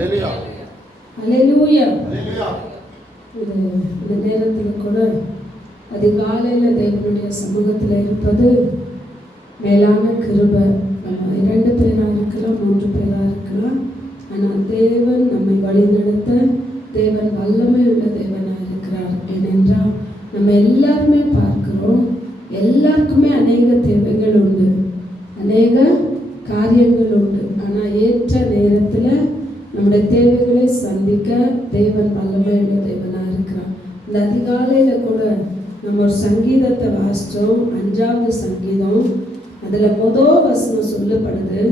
அல்லேலூயா. இந்த நேரத்தில் கூட அதிகாலையில் தேவனுடைய சமூகத்தில் இருப்பது மேலான கிருபை. நம்ம 2 பேராக இருக்கலாம், 3 பேராக இருக்கலாம். ஆனால் தேவன் நம்மை வழி நடத்த தேவன் வல்லமை உள்ள தேவனாக இருக்கிறார். ஏனென்றால் நம்ம எல்லாருமே பார்க்கிறோம், எல்லாருக்குமே அநேக தேவைகள் உண்டு, அநேக காரியங்கள் உண்டு. ஆனால் ஏற்ற நேரத்தில் நம்முடைய தேவைகளை சந்திக்க தேவன் வல்லமை உள்ள தேவனாக இருக்கிறார். இந்த அதிகாலையில் கூட நம்ம ஒரு சங்கீதத்தை வாசித்தோம், 5வது சங்கீதம். அதில் முதல் வசனம் சொல்லப்படுது,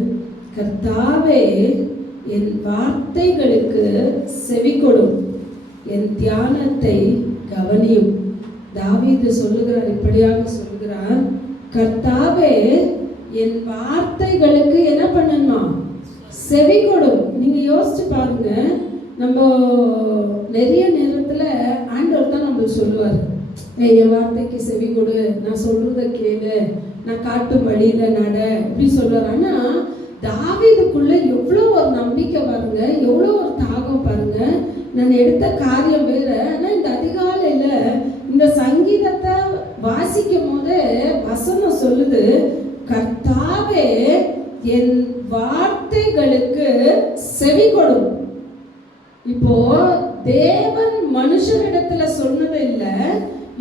கர்த்தாவே என் வார்த்தைகளுக்கு செவி கொடும், என் தியானத்தை கவனியும். தாவீது சொல்லுகிறார், இப்படியாக சொல்லுகிறார், கர்த்தாவே என் வார்த்தைகளுக்கு என்ன பண்ணணுமா? செவி கொடும். நீங்க யோசிச்சு பாருங்க, நம்ம நிறைய நேரத்துல ஆண்டவர் தான் நம்மளுக்கு சொல்லுவார், என் வார்த்தைக்கு செவி கொடு, நான் சொல்றத கேளு, நான் காட்டும் வழியில நட, இப்படி சொல்லுவார். ஆனா தாவீதுக்குள்ள எவ்வளோ ஒரு நம்பிக்கை பாருங்க, எவ்வளோ ஒரு தாகம் பாருங்க. நான் எடுத்த காரியம் வேற. ஆனா இந்த அதிகாலையில இந்த சங்கீதத்தை வாசிக்கும் போது வசனம் சொல்லுது, கர்த்தாவே என் வார்த்தைகளுக்கு செவி கொடும். இப்போ தேவன் மனுஷனிடத்துல சொன்னது இல்ல,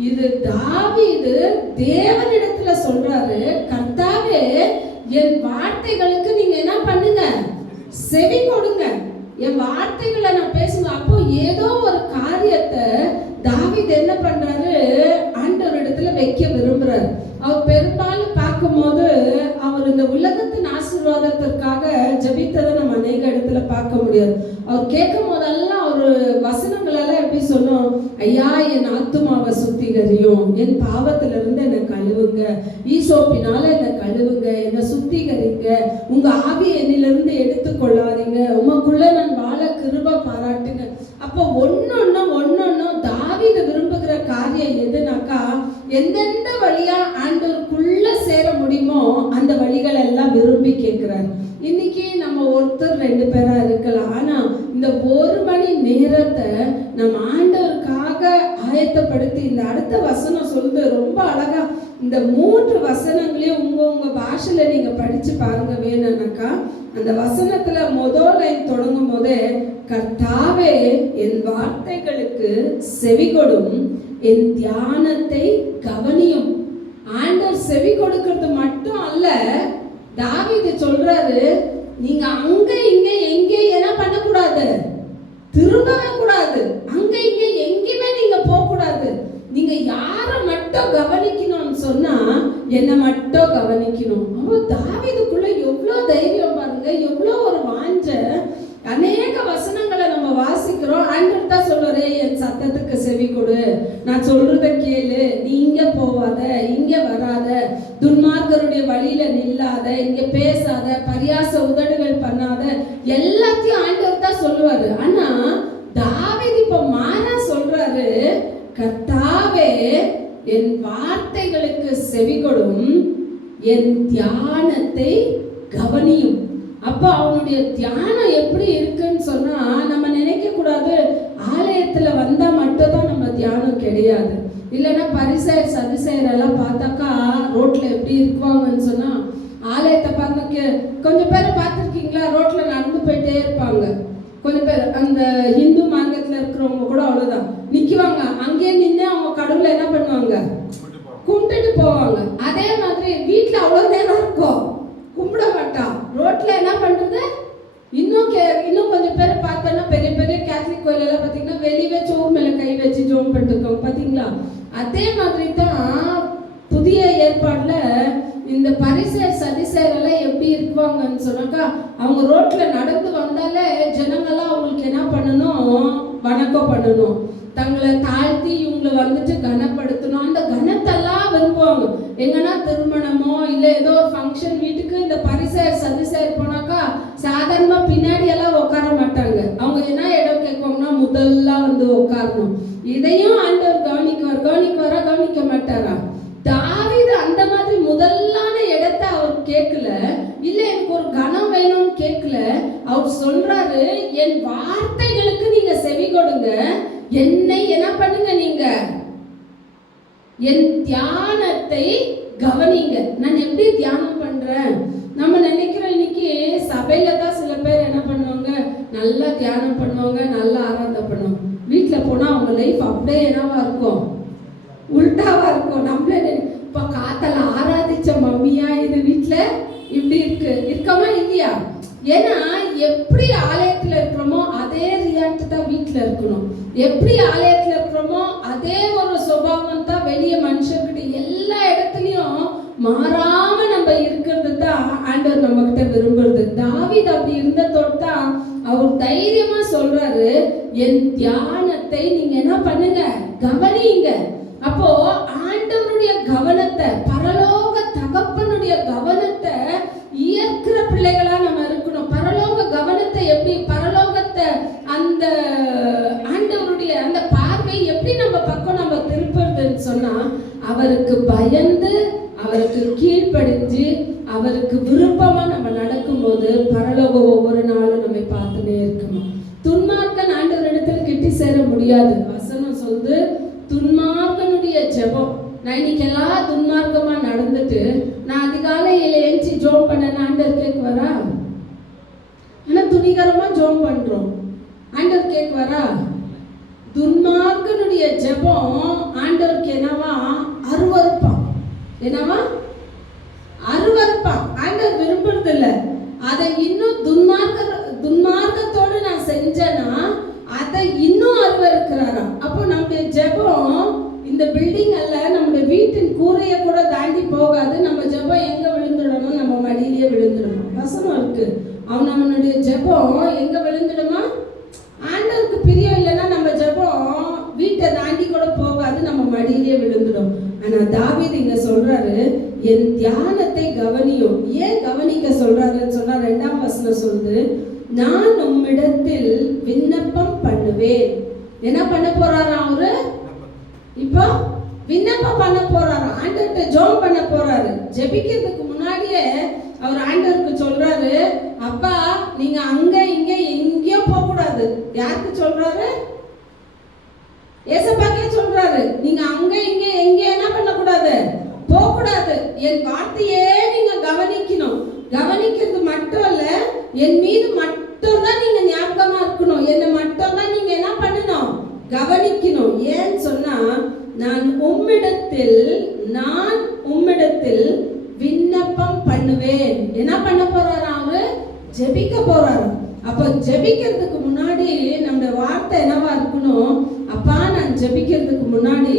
இது தாவீது தேவனிடத்துல சொல்றாரு, கர்த்தாவே என் வார்த்தைகளுக்கு நீங்க என்ன பண்ணுங்க? செவி கொடுங்க, என் வார்த்தைகளை நான் பேசுங்க. அப்போ ஏதோ ஒரு காரியத்தை தாவீது என்ன பண்றாரு? ஆண்டவரிடத்துல வைக்க விரும்புறாரு. அவர் பெரும்பாலும் பார்க்கும்போது அவர் இந்த உலகத்தின் ஆசீர்வாதத்திற்காக ஜெபித்ததை நம்ம அநேக இடத்துல பார்க்க முடியாது. அவர் கேட்கும் போதெல்லாம் ஒரு வசனங்களெல்லாம் எப்படி சொல்லும், ஐயா என் ஆத்துமாவை சுத்திகரியும், என் பாவத்திலிருந்து என்னை கழுவுங்க, ஈசோப்பினால என்னை கழுவுங்க, என்னை சுத்திகரிங்க, உங்க ஆவி என்னிலிருந்து எடுத்துக்கொள்ளாதீங்க, உமக்குள்ள நான் வாழ கிருபை பாராட்டுங்க. அப்போ ஒன்னொன்னும் தாவீது விரும்புகிற காரியம் எதுனாக்கா, எந்தெந்த வழியா ஆண்டவருக்குள்ள சேர முடியுமோ அந்த வழிகள் எல்லாம் விரும்பி கேட்கிறார். இன்னைக்கு நம்ம ஒருத்தர் 2 பேரா இருக்கலாம், ஆனா இந்த 1 மணி நேரத்தை நம்ம ஆண்டவருக்காக ஆயத்தப்படுத்தி, இந்த அடுத்த வசனம் சொல்லுது ரொம்ப அழகா. இந்த 3 வசனங்களையும் உங்க பாஷையில நீங்க படிச்சு பாருங்க வேணும்னாக்கா. அந்த வசனத்துல முதல் லைன் தொடங்கும் போதே, கர்த்தாவே என் வார்த்தைகளுக்கு செவி கொடும், என் தியானத்தை கவனியும். ஆண்டவர் செவி கொடுக்கிறது மட்டும் அல்ல, தாவீது சொல்றாரு, நீங்க அங்க இங்க எங்கே என்ன பண்ணக்கூடாது? திரும்பவே கூடாது. அங்க இங்க எங்கேயுமே நீங்க போக கூடாது. நீங்க யார மட்டும் கவனிக்கணும்னு சொன்னா என்ன மட்டும் கவனிக்கணும். அப்போ தாவீதுக்குள்ள எவ்வளவு தைரியம் பாருங்க, எவ்வளவு ஒரு வாஞ்ச. அநேக வசனங்களை நம்ம வாசிக்கிறோம், ஆண்டவர் தான் சொல்றாரு, என் சத்தத்துக்கு செவி கொடு, நான் சொல்றத கேளு, நீ இங்க போவாத, இங்க வராத, துன்மார்க்கருடைய வழியில நில்லாத, இங்க பேசாத, பரியாச உதடுகள் பண்ணாத, எல்லாத்தையும் ஆண்டவர் தான் சொல்லுவாரு. ஆனா தாவீது இப்ப மாறா சொல்றாரு, கர்த்தாவே என் வார்த்தைகளுக்கு செவி கொடும், என் தியானத்தை கவனியும். அப்ப அவனுடைய தியானம் எப்படி இருக்குன்னு சொன்னா, நம்ம நினைக்க கூடாது ஆலயத்துல வந்தா மட்டும் தான் நம்ம தியானம் கிடையாது. இல்லைன்னா பரிசேயர் சதுசேயர் எல்லாம் பார்த்தாக்கா ரோட்ல எப்படி இருக்குவாங்கன்னு சொன்னா, ஆலயத்தை பார்க்க கொஞ்சம் பேரை பார்த்துருக்கீங்களா? ரோட்ல நடந்து போயிட்டே இருப்பாங்க. கொஞ்சம் பேர் அந்த இந்து மார்க்கத்துல இருக்கிறவங்க கூட அவ்வளவுதான் நிக்குவாங்க, அங்கேயே நின்று அவங்க கடவுளை என்ன பண்ணுவாங்க? கும்பிட்டுட்டு போவாங்க. அதே மாதிரி வீட்டுல அவ்வளவு நேரம் இருக்கும், கும்பிட மாட்டான். ரோட்ல என்ன பண்றது? இன்னும் கொஞ்சம் பேரை பார்த்தோன்னா பெரிய பெரிய கேத்தலிக் கோயில் எல்லாம் பார்த்தீங்கன்னா வெளியே சோறு மேல கை வச்சு ஜோம் பண்ணிட்டு இருக்கோம், பார்த்தீங்களா? அதே மாதிரி தான் புதிய ஏற்பாடுல இந்த பரிசேயர் சதுசேயர் எல்லாம் எப்படி இருக்குவாங்கன்னு சொன்னாக்கா, அவங்க ரோட்ல நடந்து வந்தாலே ஜனங்கள்லாம் அவங்களுக்கு என்ன பண்ணணும்? வணக்கம் பண்ணணும், தங்களை தாழ்த்தி இவங்களை வந்துட்டு கனப்படுத்தணும். அந்த கனத்தெல்லாம் விரும்புவாங்க. எங்கன்னா திருமணமோ இல்லை ஏதோ ஒரு ஃபங்க்ஷன் வீட்டுக்கு இந்த பரிசேயர் சதுசேயர் போனாக்கா சாதாரணமா பின்னாடி எல்லாம் உட்கார மாட்டாங்க. அவங்க என்ன இடம் கேட்குவாங்கன்னா முதல்ல வந்து உட்காரணும். இதையும் ஆண்டவர் கவனிக்க மாட்டாரா? தாவீது அந்த மாதிரி முதல்லான இடத்தை அவர் கேட்கல, இல்ல எனக்கு ஒரு கனம் வேணும்னு கேட்கல. அவர் அவர் சொல்றாரு, என் வார்த்தைகளுக்கு நீங்க செவி கொடுங்க, என்னை என்ன பண்ணுங்க, நீங்க என் தியானத்தை கவனிங்க. நான் எப்படி தியானம் பண்றேன்? நம்ம நினைக்கிறோம் இன்னைக்கு சபையில தான் சில பேர் என்ன பண்ணுவாங்க, நல்லா தியானம் பண்ணுவாங்க, நல்லா ஆராதனை பண்ணுவாங்க. வீட்டில் போனா அவங்க லைஃப் அப்படியே என்னவா இருக்கும், உல்டாவா இருக்கும். நம்மளே இப்ப காத்தல ஆராதிச்ச மம்மியா இது வீட்டுல இப்படி இருக்கமா இல்லையா? ஏன்னா எப்படி ஆலயத்துல இருக்கிறோமோ அதே ரியாக்ட் தான் வீட்டுல இருக்கணும். எப்படி ஆலயத்துல இருக்கிறோமோ அதே ஒரு சுபாவம் தான் வெளிய மனுஷர்கிட்ட எல்லா இடத்துலயும் மாறாம நம்ம இருக்கிறது தான் ஆண்டவர் நம்ம கிட்ட விரும்புறது. தாவீது அப்படி இருந்ததோடு தான் அவர் தைரியமா சொல்றாரு, என் தியானத்தை நீங்க என்ன பண்ணுங்க, கவனிங்க. அப்போ ஆண்டவருடைய கவனத்தை, பரலோக தகப்பனுடைய கவனத்தை ஈர்க்கிற பிள்ளைகளா நம்ம இருக்கணும். பரலோக கவனத்தை எப்படி, பரலோகத்தை அந்த ஆண்டவருடைய அந்த பார்வை எப்படி நம்ம பக்கம் நம்ம திருப்புறதுன்னு சொன்னா, அவருக்கு பயந்து அவருக்கு கீழ்ப்படிஞ்சு அவருக்கு விருப்பமா நம்ம நடக்கும்போது பரலோகம் ஒவ்வொரு நாளும் நம்ம பார்த்துட்டே இருக்கணும். துன்மார்க்கன் ஆண்டவர் இடத்துல கிட்டி சேர முடியாது. வசனம் சொல்லுது, துன்மார்க்கனுடைய ஜெபம். நான் இன்னைக்கு எல்லாம் துன்மார்க்கமா நடந்துட்டு நான் அதிகாலையில எழுச்சி ஜோம் பண்ண ஆண்டவர் கேட்குவாரா? ஆனா துணிகரமா ஜோம் பண்றோம், ஆண்டவர் கேட்குவாரா? துன்மார்க்கனுடைய ஜெபம் ஆண்டவருக்கு என்னவா, அருவருப்பான். என்னவா, அருவருப்பான். ஆண்டவர் விரும்புறது இல்ல. அதை இன்னும் துன்மார்க்கத்தோடு நான் செஞ்சேன்னா அதை இன்னும் அருவருக்கிறாராம். அப்போ நம்முடைய ஜெபம் இந்த பில்டிங் அல்ல, நம்முடைய வீட்டின் கூரைய கூட தாண்டி போகாது. நம்ம ஜெபம் எங்க விழுந்துடணும், நம்ம மடியிலேயே விழுந்துடணும். வசனம் இருக்கு, அவனுடைய ஜெபம் எங்க விழுந்துடுமா, ஆண்டவருக்கு பிரியம் இல்லைன்னா நம்ம ஜெபம் வீட்டை தாண்டி கூட போகாது, நம்ம மடியிலேயே விழுந்துடும். ஆனா தாவீது இங்க சொல்றாரு, என் தியானத்தை கவனியும். ஏன் கவனிக்க சொல்றாருன்னு சொன்னா 2ஆம் வசனம் சொல்லுது, நான் உம்மிடத்தில் விண்ணப்பம் பண்ணுவேன். என்ன பண்ண போறாராம் அவரு? இப்போ விண்ணப்பம் பண்ண போறாராம், ஆண்டவர்கிட்ட ஜெபம் பண்ண போறாரு. ஜெபிக்கிறதுக்கு முன்னாடியே அவர் ஆண்டவருக்கு சொல்றாரு, அப்பா நீங்க அங்க இங்க எங்கேயோ போக கூடாது. யாருக்கு சொல்றாரு? ஏசப்பாக்கே சொல்றாரு, நீங்க அங்க இங்க எங்க என்ன பண்ண கூடாது, போக கூடாது. என் வார்த்தையே நீங்க கவனிக்கணும். கவனிக்கிறது மட்டும் இல்ல, என் மீது மட்டும் தான் நீங்க ஞாபகமா இருக்கணும். என்ன மட்டும் தான் நீங்க என்ன பண்ணணும், கவனிக்கணும். ஏன்னு சொன்னா, நான் உம்மிடத்தில் விண்ணப்பம் பண்ணுவேன். என்ன பண்ண போறாரு அவரு? ஜெபிக்க போறாரு. அப்ப ஜெபிக்கிறதுக்கு முன்னாடி நம்ம வார்த்தை என்னவா இருக்கணும், அப்பா நான் ஜெபிக்கிறதுக்கு முன்னாடி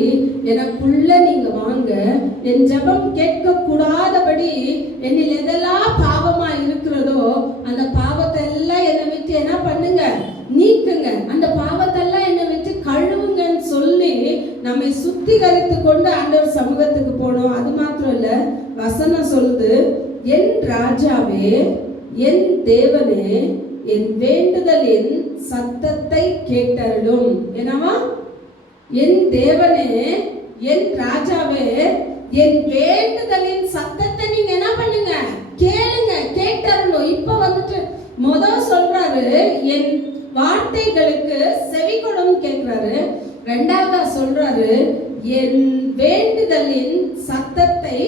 எனக்குள்ள நீங்க வாங்க, என் ஜெபம் கேட்க கூடாதபடி என்னில் எதெல்லாம் பாவமா இருக்கிறதோ அந்த பாவத்தை எல்லாம் என்னை விட்டு என்ன பண்ணுங்க, நீக்குங்க. அந்த பாவத்தை எல்லாம் என்னை விட்டு கழுவுங்கன்னு சொல்லி நம்மை சுத்திகரித்து கொண்டு ஆண்டவர் சமூகத்துக்கு போனோம். அது மாத்திரம் இல்ல, வசனம் சொல்லுது, என் ராஜாவே, என் தேவனே, என் வேண்டுதலின் சத்தத்தை கேட்டருளும். என்னவா? என் தேவனே, என் ராஜாவே, என் வேண்டுதலின் சத்தத்தை நீங்க என்ன பண்ணுங்க, கேளுங்க, கேட்டருளும். இப்ப வந்துட்டு சொல்றாரு, என் வார்த்தைகளுக்கு செவி கொடுன்னு கேட்கிறாரு. ரெண்டாவதா சொல்றாரு, என் வேண்டுதலின் சத்தத்தை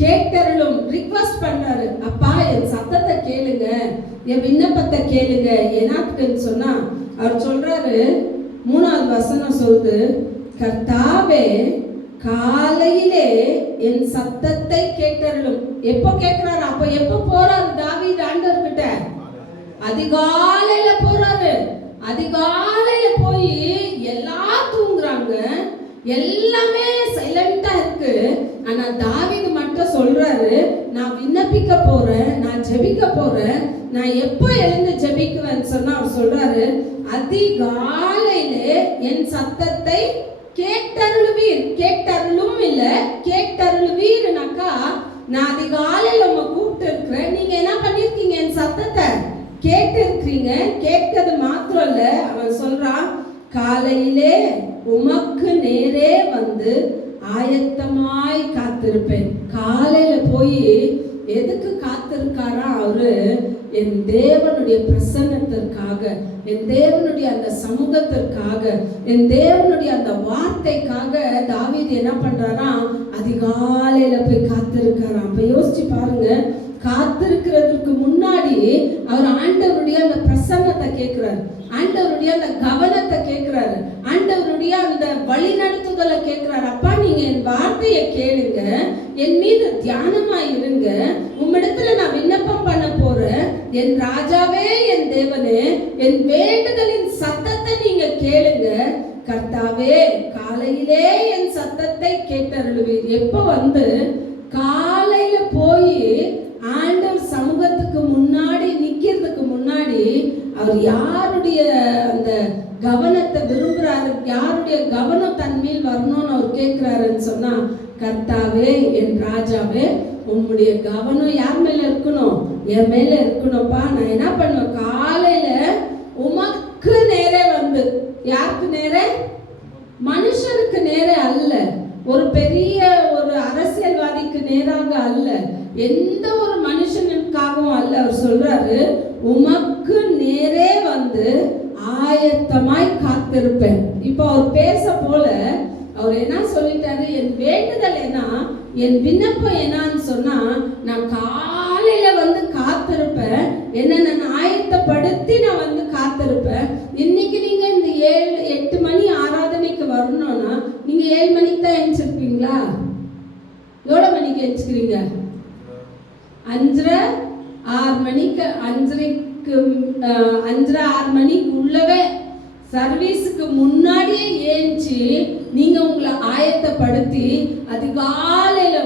கேட்டருளும். ரிக்வெஸ்ட் பண்றாரு, அப்பா என் சத்தத்தை கேளுங்க, என் விண்ணப்பத்தை கேளுங்க. என்னாக்குன்னு சொன்னா அவர் சொல்றாரு, 3வது வசனம் சொல்லுது, கர்த்தாவே காலையிலே என் சத்தத்தை கேட்டருளும். எப்போ கேட்கிறாரு? அப்ப எப்போ போறாரு தாவீது ஆண்டவர் கிட்ட? அதிகாலையில போறாரு. அதிகாலையில போய் எல்லாம் தூங்குறாங்க, எல்லாமே சைலண்டா இருக்கு. ஆனா தாவீது மட்டும் சொல்றாரு, நான் விண்ணப்பிக்க போறேன், நான் ஜெபிக்க போறேன். நான் எப்போ எழுந்து ஜெபிக்குவேன்னு சொன்னா அவர் சொல்றாரு, அதிகாலையிலே என் சத்தத்தை கேட்டருளுவீர். கேட்டருளும் இல்ல, கேட்டருளுவீர்னாக்கா நான் அதிகாலையில உங்க கூப்பிட்டு இருக்கிறேன், நீங்க என்ன பண்ணிருக்கீங்க, என் சத்தத்தை கேட்டு இருக்கிறீங்க. கேட்கறது மாத்திரம் இல்ல, அவன் சொல்றான், காலையிலே உமக்கு நேரே வந்து ஆயத்தமாய் காத்திருப்பேன். காலையில போய் எதுக்கு காத்திருக்காரா? அவரு என் தேவனுடைய பிரசன்னத்திற்காக, என் தேவனுடைய அந்த சமூகத்திற்காக, என் தேவனுடைய அந்த வார்த்தைக்காக தாவீது என்ன பண்றாரா? அதிகாலையில போய் காத்திருக்காராம். அப்ப யோசிச்சு பாருங்க, காத்திருக்கிறதுக்கு முன்னாடி அவர் ஆண்டவருடைய அந்த பிரசன்னத்தை கேட்கிறாரு, ஆண்டவருடைய அந்த கவனத்தை கேட்கிறாரு, ஆண்டவருடைய அந்த வழிநடத்துதலை கேட்கிறாரு. அப்பா, நீங்க என் வார்த்தையை கேளுங்க, என் மீது தியானமா இருங்க, உம்மிடத்துல நான் விண்ணப்பம் பண்ண போறேன். என் ராஜாவே, என் தேவனே, என் வேண்டுதலின் சத்தத்தை நீங்க கேளுங்க. கர்த்தாவே, காலையிலே என் சத்தத்தை கேட்டருளுவீர். எப்ப காலையில போய் ஆண்டவர் சமூகத்துக்கு முன்னாடி நிக்கிறதுக்கு முன்னாடி அவர் யாருடைய அந்த கவனத்தை விரும்புறாரு, யாருடைய கவனம் தன் மேல் வரணும்னு அவர் கேட்கிறாருன்னு சொன்னா, கர்த்தாவே, என் ராஜாவே, உன்னுடைய கவனம் யார் மேல இருக்கணும்? என் மேல இருக்கணும்ப்பா. நான் என்ன பண்ணுவேன்? காலையில உமக்கு நேரே யாருக்கு நேரே? மனுஷனுக்கு நேரே அல்ல, ஒரு பெரிய ஒரு அரசியல்வாதிக்கு நேராக அல்ல, எந்த ஒரு மனுஷனுக்காகவும் அல்ல. அவர் சொல்றாரு, உமக்கு நேரே ஆயத்தமாய் காத்திருப்பேன். இப்போ அவர் பேச போல அவர் என்ன சொல்லிட்டாரு? என் வேண்டுதல் என்ன, என் விண்ணப்பம் என்னன்னு சொன்னா, நான் காலையில காத்திருப்பேன், என்ன நான் ஆயத்தப்படுத்தி நான் காத்திருப்பேன். இன்னைக்கு நீங்க இந்த 7-8 மணி ஆராதனைக்கு வரணும்னா நீங்க 7 மணிக்கு தான் எழுந்திருப்பீங்களா? எவ்வளவு மணிக்கு எழுந்திருக்கிறீங்க? 5:30-6 மணிக்கு, 5:30-6 மணிக்கு உள்ளவே சர்வீஸுக்கு முன்னாடியே ஏஞ்சி நீங்க உங்களை ஆயத்தப்படுத்தி அதிகாலையில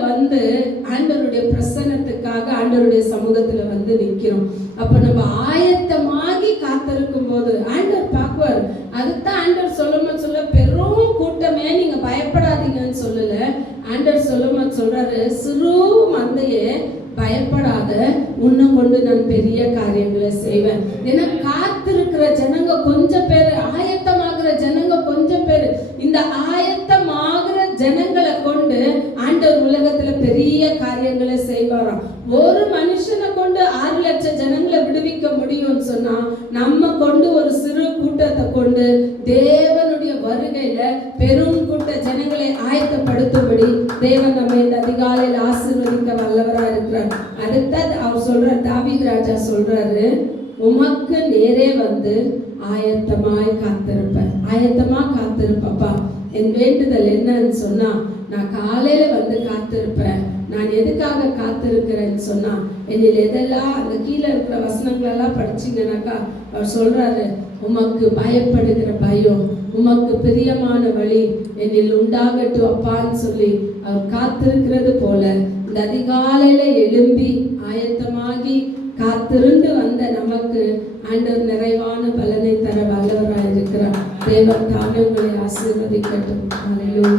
ஆண்டவருடைய பிரசன்னத்துக்காக ஆண்டவருடைய சமூகத்துல நிக்கிறோம். அப்ப நம்ம ஆயத்தமாகி காத்திருக்கும் போது ஆண்டவர் பார்க்குவார். அதுதான் ஆண்டவர் சொல்ல பெரும் கூட்டமே நீங்க பயப்படாதீங்கன்னு சொல்லல. ஆண்டவர் சொல்றாரு, சிறு மந்தையே பயப்படாத, உன்னை கொண்டு நான் பெரிய காரியங்களை செய்வேன். ஏன்னா காத்திருக்கிற ஜனங்க கொஞ்சம் பேரு, ஆயத்தமாகிற ஜனங்க கொஞ்சம் பேரு. இந்த ஆயத்தமாகிற ஜனங்களை கொண்டு ஆண்டவர் உலகத்துல பெரிய காரியங்களை செய்வாராம். ஒரு மனுஷனை கொண்டு 6 லட்சம் ஜனங்களை விடுவிக்க முடியும்னு சொன்னா, நம்ம கொண்டு ஒரு சிறு கூட்டத்தை கொண்டு தேவனுடைய வருகையில பெரும் கூட்ட ஜனங்களை ஆயத்தப்படுத்தும்படி தேவன் நம்ம இந்த அதிகாலையில் ஆசீர்வதிக்க வல்லவரா இருக்கிறார். அடுத்தது அவர் சொல்றார், தாவீது ராஜா சொல்றாரு, உமக்கு நேரே ஆயத்தமாய் காத்திருப்பேன். ஆயத்தமா காத்திருப்பப்பா. என் வேண்டுதல் என்னன்னு சொன்னா, நான் காலையில காத்திருப்பேன். நான் எதுக்காக காத்திருக்கிறேன்னு சொன்னா, என்னில் எதெல்லாம் அந்த கீழே இருக்கிற வசனங்களெல்லாம் படிச்சீங்கன்னாக்கா அவர் சொல்றாரு, உமக்கு பயப்படுகிற பயம், உமக்கு பிரியமான வழி என்னில் உண்டாகட்டும் அப்பான்னு சொல்லி அவர் காத்திருக்கிறது போல இந்த அதிகாலையில எழும்பி ஆயத்தமாகி காத்திருந்து நமக்கு ஆண்டவர் நிறைவான பலனை தர வல்லவராய் இருக்கிறார். தேவன் தாமே உங்களை ஆசீர்வதிக்கட்டும். அல்லேலூயா.